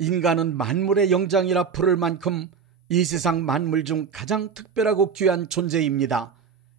인간은 만물의 영장이라 부를 만큼 이 세상 만물 중 가장 특별하고 귀한 존재입니다.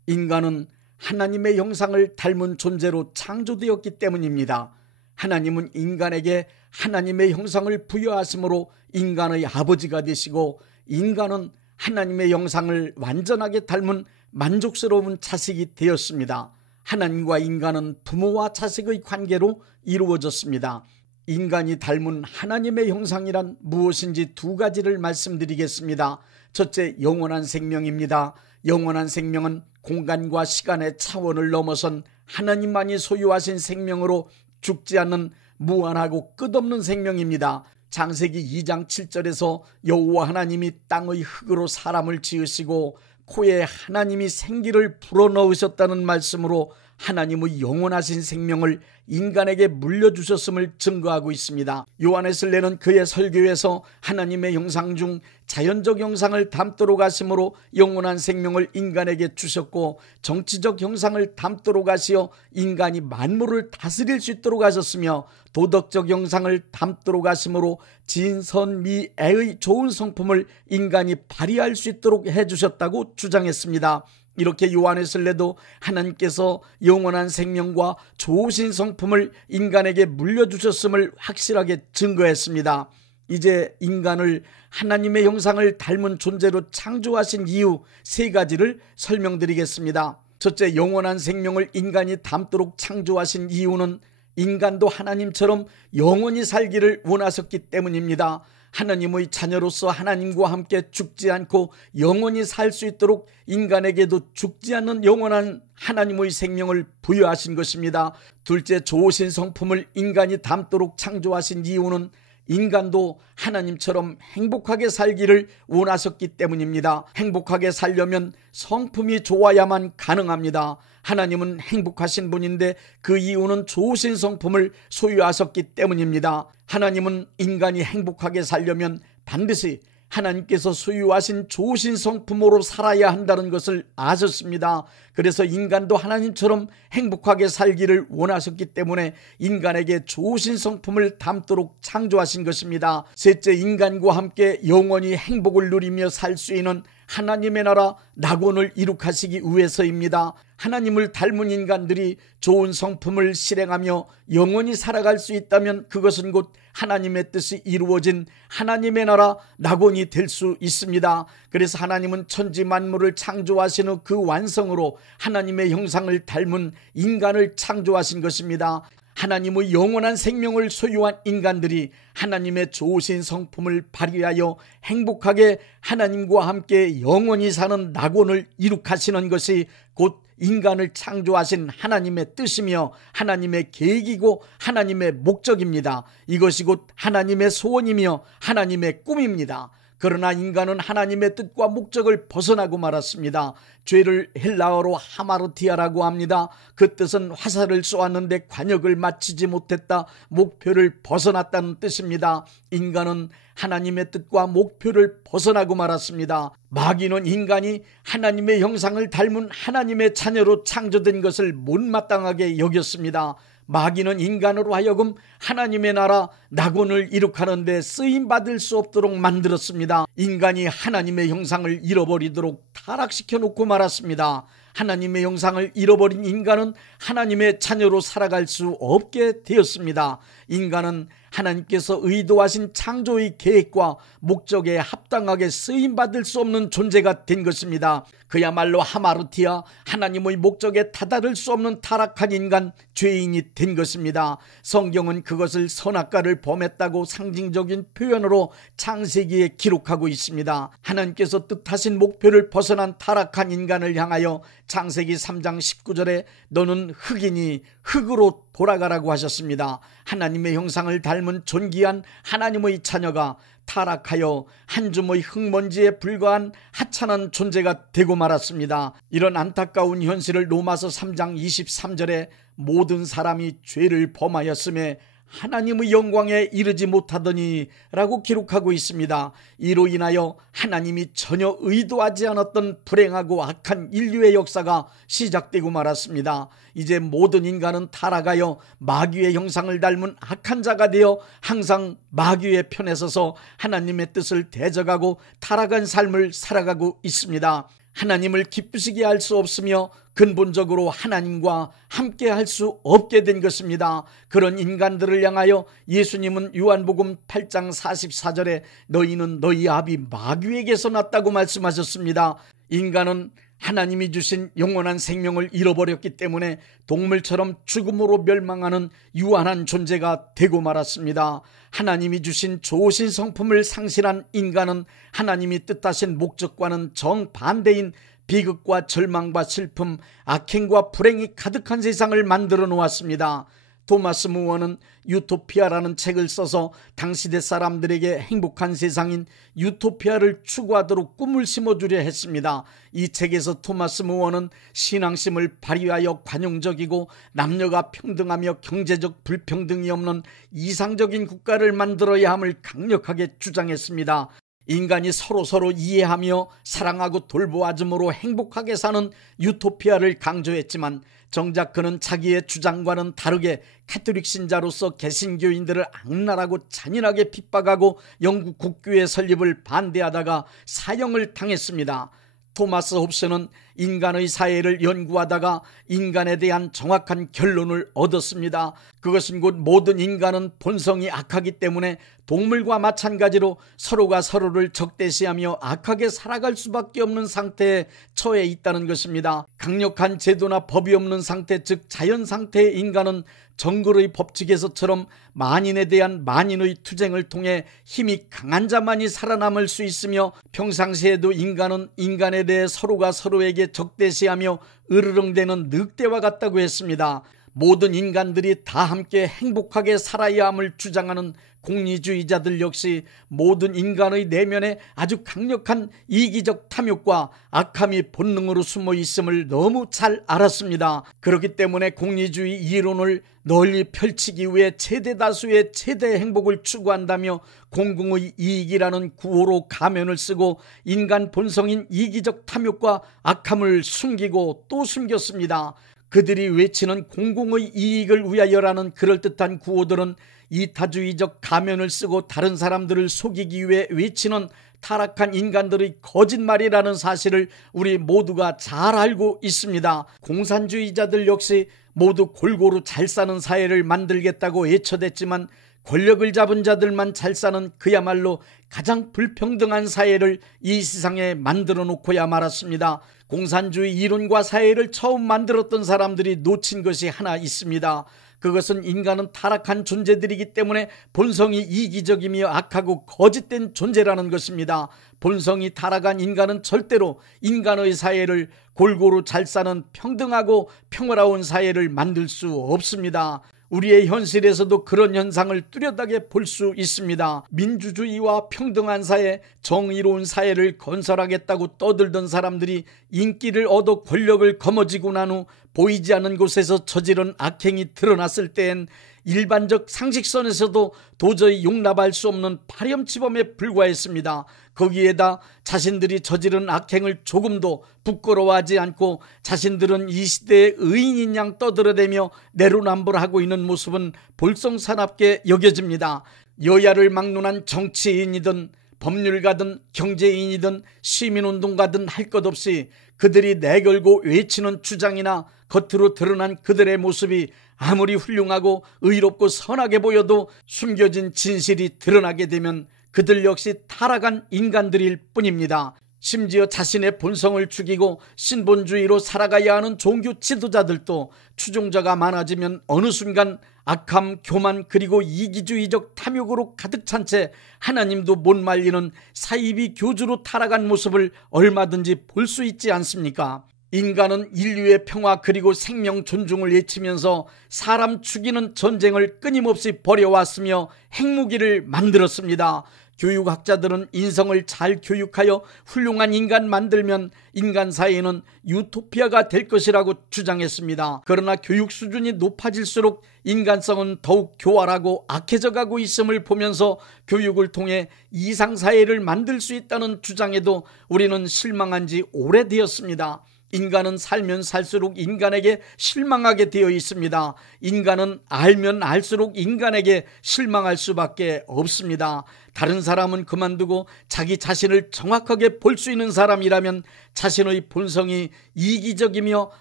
인간은 하나님의 형상을 닮은 존재로 창조되었기 때문입니다. 하나님은 인간에게 하나님의 형상을 부여하심으로 인간의 아버지가 되시고, 인간은 하나님의 형상을 완전하게 닮은 만족스러운 자식이 되었습니다. 하나님과 인간은 부모와 자식의 관계로 이루어졌습니다. 인간이 닮은 하나님의 형상이란 무엇인지 두 가지를 말씀드리겠습니다. 첫째, 영원한 생명입니다. 영원한 생명은 공간과 시간의 차원을 넘어선 하나님만이 소유하신 생명으로 죽지 않는 무한하고 끝없는 생명입니다. 창세기 2장 7절에서 여호와 하나님이 땅의 흙으로 사람을 지으시고 코에 하나님이 생기를 불어넣으셨다는 말씀으로 하나님의 영원하신 생명을 인간에게 물려주셨음을 증거하고 있습니다. 요한에슬레는 그의 설교에서 하나님의 형상 중 자연적 형상을 담도록 하심으로 영원한 생명을 인간에게 주셨고, 정치적 형상을 담도록 하시어 인간이 만물을 다스릴 수 있도록 하셨으며, 도덕적 형상을 담도록 하심으로 진선미애의 좋은 성품을 인간이 발휘할 수 있도록 해주셨다고 주장했습니다. 이렇게 요한에슬레도 하나님께서 영원한 생명과 좋으신 성품을 인간에게 물려주셨음을 확실하게 증거했습니다. 이제 인간을 하나님의 형상을 닮은 존재로 창조하신 이유 세 가지를 설명드리겠습니다. 첫째, 영원한 생명을 인간이 담도록 창조하신 이유는 인간도 하나님처럼 영원히 살기를 원하셨기 때문입니다. 하나님의 자녀로서 하나님과 함께 죽지 않고 영원히 살 수 있도록 인간에게도 죽지 않는 영원한 하나님의 생명을 부여하신 것입니다. 둘째, 좋으신 성품을 인간이 담도록 창조하신 이유는 인간도 하나님처럼 행복하게 살기를 원하셨기 때문입니다. 행복하게 살려면 성품이 좋아야만 가능합니다. 하나님은 행복하신 분인데 그 이유는 좋으신 성품을 소유하셨기 때문입니다. 하나님은 인간이 행복하게 살려면 반드시 하나님께서 소유하신 좋으신 성품으로 살아야 한다는 것을 아셨습니다. 그래서 인간도 하나님처럼 행복하게 살기를 원하셨기 때문에 인간에게 좋으신 성품을 담도록 창조하신 것입니다. 셋째, 인간과 함께 영원히 행복을 누리며 살 수 있는 하나님의 나라 낙원을 이룩하시기 위해서입니다. 하나님을 닮은 인간들이 좋은 성품을 실행하며 영원히 살아갈 수 있다면 그것은 곧 하나님의 뜻이 이루어진 하나님의 나라 낙원이 될 수 있습니다. 그래서 하나님은 천지 만물을 창조하신 후 그 완성으로 하나님의 형상을 닮은 인간을 창조하신 것입니다. 하나님의 영원한 생명을 소유한 인간들이 하나님의 좋으신 성품을 발휘하여 행복하게 하나님과 함께 영원히 사는 낙원을 이룩하시는 것이 곧 인간을 창조하신 하나님의 뜻이며 하나님의 계획이고 하나님의 목적입니다. 이것이 곧 하나님의 소원이며 하나님의 꿈입니다. 그러나 인간은 하나님의 뜻과 목적을 벗어나고 말았습니다. 죄를 헬라어로 하마르티아라고 합니다. 그 뜻은 화살을 쏘았는데 관역을 맞추지 못했다, 목표를 벗어났다는 뜻입니다. 인간은 하나님의 뜻과 목표를 벗어나고 말았습니다. 마귀는 인간이 하나님의 형상을 닮은 하나님의 자녀로 창조된 것을 못마땅하게 여겼습니다. 마귀는 인간으로 하여금 하나님의 나라 낙원을 이룩하는 데 쓰임받을 수 없도록 만들었습니다. 인간이 하나님의 형상을 잃어버리도록 타락시켜 놓고 말았습니다. 하나님의 형상을 잃어버린 인간은 하나님의 자녀로 살아갈 수 없게 되었습니다. 인간은 하나님께서 의도하신 창조의 계획과 목적에 합당하게 쓰임받을 수 없는 존재가 된 것입니다. 그야말로 하마르티아, 하나님의 목적에 다다를 수 없는 타락한 인간, 죄인이 된 것입니다. 성경은 그것을 선악과를 범했다고 상징적인 표현으로 창세기에 기록하고 있습니다. 하나님께서 뜻하신 목표를 벗어난 타락한 인간을 향하여 창세기 3장 19절에 너는 흙이니 흙으로 돌아가라고 하셨습니다. 하나님의 형상을 닮은 존귀한 하나님의 자녀가 타락하여 한 줌의 흙먼지에 불과한 하찮은 존재가 되고 말았습니다. 이런 안타까운 현실을 로마서 3장 23절에 모든 사람이 죄를 범하였음에 하나님의 영광에 이르지 못하더니 라고 기록하고 있습니다. 이로 인하여 하나님이 전혀 의도하지 않았던 불행하고 악한 인류의 역사가 시작되고 말았습니다. 이제 모든 인간은 타락하여 마귀의 형상을 닮은 악한 자가 되어 항상 마귀의 편에 서서 하나님의 뜻을 대적하고 타락한 삶을 살아가고 있습니다. 하나님을 기쁘시게 할 수 없으며 근본적으로 하나님과 함께 할 수 없게 된 것입니다. 그런 인간들을 향하여 예수님은 요한복음 8장 44절에 너희는 너희 아비 마귀에게서 났다고 말씀하셨습니다. 인간은 하나님이 주신 영원한 생명을 잃어버렸기 때문에 동물처럼 죽음으로 멸망하는 유한한 존재가 되고 말았습니다. 하나님이 주신 좋으신 성품을 상실한 인간은 하나님이 뜻하신 목적과는 정반대인 비극과 절망과 슬픔, 악행과 불행이 가득한 세상을 만들어 놓았습니다. 토마스 무어는 유토피아라는 책을 써서 당시대 사람들에게 행복한 세상인 유토피아를 추구하도록 꿈을 심어주려 했습니다. 이 책에서 토마스 무어는 신앙심을 발휘하여 관용적이고 남녀가 평등하며 경제적 불평등이 없는 이상적인 국가를 만들어야 함을 강력하게 주장했습니다. 인간이 서로 이해하며 사랑하고 돌보아줌으로 행복하게 사는 유토피아를 강조했지만 정작 그는 자기의 주장과는 다르게 가톨릭 신자로서 개신교인들을 악랄하고 잔인하게 핍박하고 영국 국교의 설립을 반대하다가 사형을 당했습니다. 토마스 홉스는 인간의 사회를 연구하다가 인간에 대한 정확한 결론을 얻었습니다. 그것은 곧 모든 인간은 본성이 악하기 때문에 동물과 마찬가지로 서로가 서로를 적대시하며 악하게 살아갈 수밖에 없는 상태에 처해 있다는 것입니다. 강력한 제도나 법이 없는 상태, 즉 자연 상태의 인간은 정글의 법칙에서처럼 만인에 대한 만인의 투쟁을 통해 힘이 강한 자만이 살아남을 수 있으며 평상시에도 인간은 인간에 대해 서로가 서로에게 적대시하며 으르렁대는 늑대와 같다고 했습니다. 모든 인간들이 다 함께 행복하게 살아야 함을 주장하는 공리주의자들 역시 모든 인간의 내면에 아주 강력한 이기적 탐욕과 악함이 본능으로 숨어 있음을 너무 잘 알았습니다. 그렇기 때문에 공리주의 이론을 널리 펼치기 위해 최대 다수의 최대 행복을 추구한다며 공공의 이익이라는 구호로 가면을 쓰고 인간 본성인 이기적 탐욕과 악함을 숨기고 또 숨겼습니다. 그들이 외치는 공공의 이익을 위하여라는 그럴듯한 구호들은 이타주의적 가면을 쓰고 다른 사람들을 속이기 위해 외치는 타락한 인간들의 거짓말이라는 사실을 우리 모두가 잘 알고 있습니다. 공산주의자들 역시 모두 골고루 잘 사는 사회를 만들겠다고 외쳐댔지만 권력을 잡은 자들만 잘 사는 그야말로 가장 불평등한 사회를 이 세상에 만들어 놓고야 말았습니다. 공산주의 이론과 사회를 처음 만들었던 사람들이 놓친 것이 하나 있습니다. 그것은 인간은 타락한 존재들이기 때문에 본성이 이기적이며 악하고 거짓된 존재라는 것입니다. 본성이 타락한 인간은 절대로 인간의 사회를 골고루 잘 사는 평등하고 평화로운 사회를 만들 수 없습니다. 우리의 현실에서도 그런 현상을 뚜렷하게 볼 수 있습니다. 민주주의와 평등한 사회, 정의로운 사회를 건설하겠다고 떠들던 사람들이 인기를 얻어 권력을 거머쥐고 난 후 보이지 않는 곳에서 저지른 악행이 드러났을 땐 일반적 상식선에서도 도저히 용납할 수 없는 파렴치범에 불과했습니다. 거기에다 자신들이 저지른 악행을 조금도 부끄러워하지 않고 자신들은 이 시대의 의인인 양 떠들어대며 내로남불하고 있는 모습은 볼썽사납게 여겨집니다. 여야를 막론한 정치인이든 법률가든 경제인이든 시민운동가든 할 것 없이 그들이 내걸고 외치는 주장이나 겉으로 드러난 그들의 모습이 아무리 훌륭하고 의롭고 선하게 보여도 숨겨진 진실이 드러나게 되면 그들 역시 타락한 인간들일 뿐입니다. 심지어 자신의 본성을 죽이고 신본주의로 살아가야 하는 종교 지도자들도 추종자가 많아지면 어느 순간 악함, 교만 그리고 이기주의적 탐욕으로 가득 찬 채 하나님도 못 말리는 사이비 교주로 타락한 모습을 얼마든지 볼 수 있지 않습니까? 인간은 인류의 평화 그리고 생명 존중을 외치면서 사람 죽이는 전쟁을 끊임없이 벌여왔으며 핵무기를 만들었습니다. 교육학자들은 인성을 잘 교육하여 훌륭한 인간 만들면 인간 사회는 유토피아가 될 것이라고 주장했습니다. 그러나 교육 수준이 높아질수록 인간성은 더욱 교활하고 악해져 가고 있음을 보면서 교육을 통해 이상사회를 만들 수 있다는 주장에도 우리는 실망한 지 오래되었습니다. 인간은 살면 살수록 인간에게 실망하게 되어 있습니다. 인간은 알면 알수록 인간에게 실망할 수밖에 없습니다. 다른 사람은 그만두고 자기 자신을 정확하게 볼 수 있는 사람이라면 자신의 본성이 이기적이며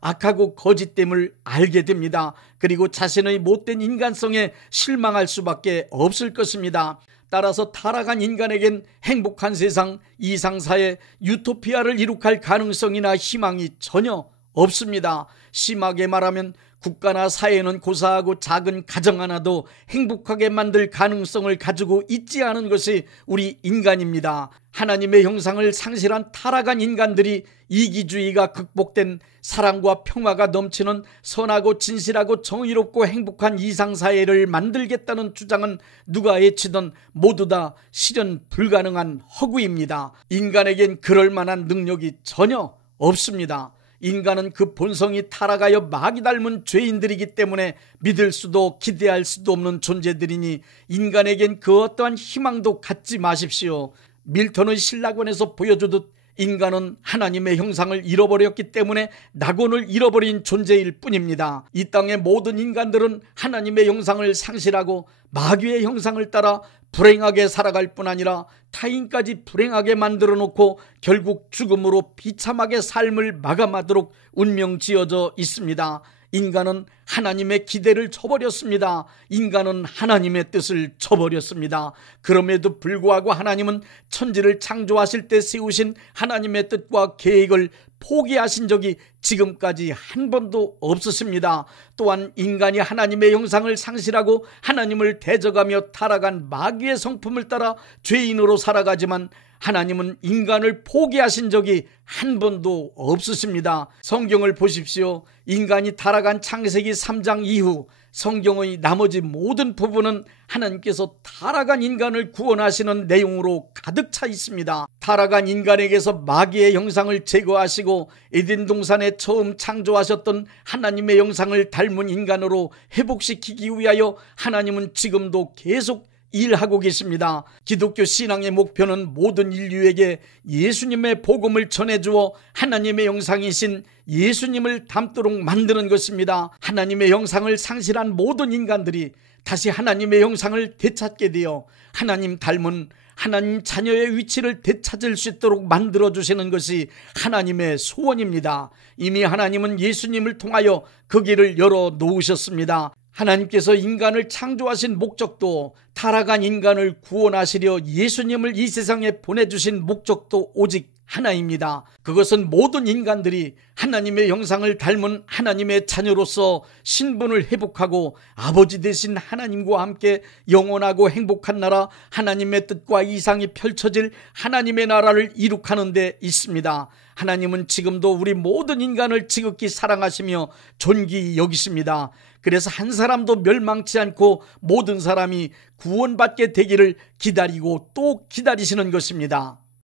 악하고 거짓됨을 알게 됩니다. 그리고 자신의 못된 인간성에 실망할 수밖에 없을 것입니다. 따라서 타락한 인간에겐 행복한 세상, 이상사회, 유토피아를 이룩할 가능성이나 희망이 전혀 없습니다. 심하게 말하면 국가나 사회는 고사하고 작은 가정 하나도 행복하게 만들 가능성을 가지고 있지 않은 것이 우리 인간입니다. 하나님의 형상을 상실한 타락한 인간들이 이기주의가 극복된 사랑과 평화가 넘치는 선하고 진실하고 정의롭고 행복한 이상사회를 만들겠다는 주장은 누가 외치든 모두 다 실현 불가능한 허구입니다. 인간에겐 그럴 만한 능력이 전혀 없습니다. 인간은 그 본성이 타락하여 마귀 닮은 죄인들이기 때문에 믿을 수도 기대할 수도 없는 존재들이니 인간에겐 그 어떠한 희망도 갖지 마십시오. 밀턴의 신라권에서 보여주듯 인간은 하나님의 형상을 잃어버렸기 때문에 낙원을 잃어버린 존재일 뿐입니다. 이 땅의 모든 인간들은 하나님의 형상을 상실하고 마귀의 형상을 따라 불행하게 살아갈 뿐 아니라 타인까지 불행하게 만들어 놓고 결국 죽음으로 비참하게 삶을 마감하도록 운명 지어져 있습니다. 인간은 하나님의 기대를 저버렸습니다. 인간은 하나님의 뜻을 저버렸습니다. 그럼에도 불구하고 하나님은 천지를 창조하실 때 세우신 하나님의 뜻과 계획을 포기하신 적이 지금까지 한 번도 없었습니다. 또한 인간이 하나님의 형상을 상실하고 하나님을 대적하며 타락한 마귀의 성품을 따라 죄인으로 살아가지만 하나님은 인간을 포기하신 적이 한 번도 없으십니다. 성경을 보십시오. 인간이 타락한 창세기 3장 이후 성경의 나머지 모든 부분은 하나님께서 타락한 인간을 구원하시는 내용으로 가득 차 있습니다. 타락한 인간에게서 마귀의 형상을 제거하시고 에덴 동산에 처음 창조하셨던 하나님의 형상을 닮은 인간으로 회복시키기 위하여 하나님은 지금도 계속 일하고 계십니다. 기독교 신앙의 목표는 모든 인류에게 예수님의 복음을 전해주어 하나님의 형상이신 예수님을 닮도록 만드는 것입니다. 하나님의 형상을 상실한 모든 인간들이 다시 하나님의 형상을 되찾게 되어 하나님 닮은 하나님 자녀의 위치를 되찾을 수 있도록 만들어주시는 것이 하나님의 소원입니다. 이미 하나님은 예수님을 통하여 그 길을 열어놓으셨습니다. 하나님께서 인간을 창조하신 목적도 타락한 인간을 구원하시려 예수님을 이 세상에 보내주신 목적도 오직 하나입니다. 그것은 모든 인간들이 하나님의 형상을 닮은 하나님의 자녀로서 신분을 회복하고 아버지 되신 하나님과 함께 영원하고 행복한 나라 하나님의 뜻과 이상이 펼쳐질 하나님의 나라를 이룩하는 데 있습니다. 하나님은 지금도 우리 모든 인간을 지극히 사랑하시며 존귀히 여기십니다. 그래서 한 사람도 멸망치 않고 모든 사람이 구원받게 되기를 기다리고 또 기다리시는 것입니다.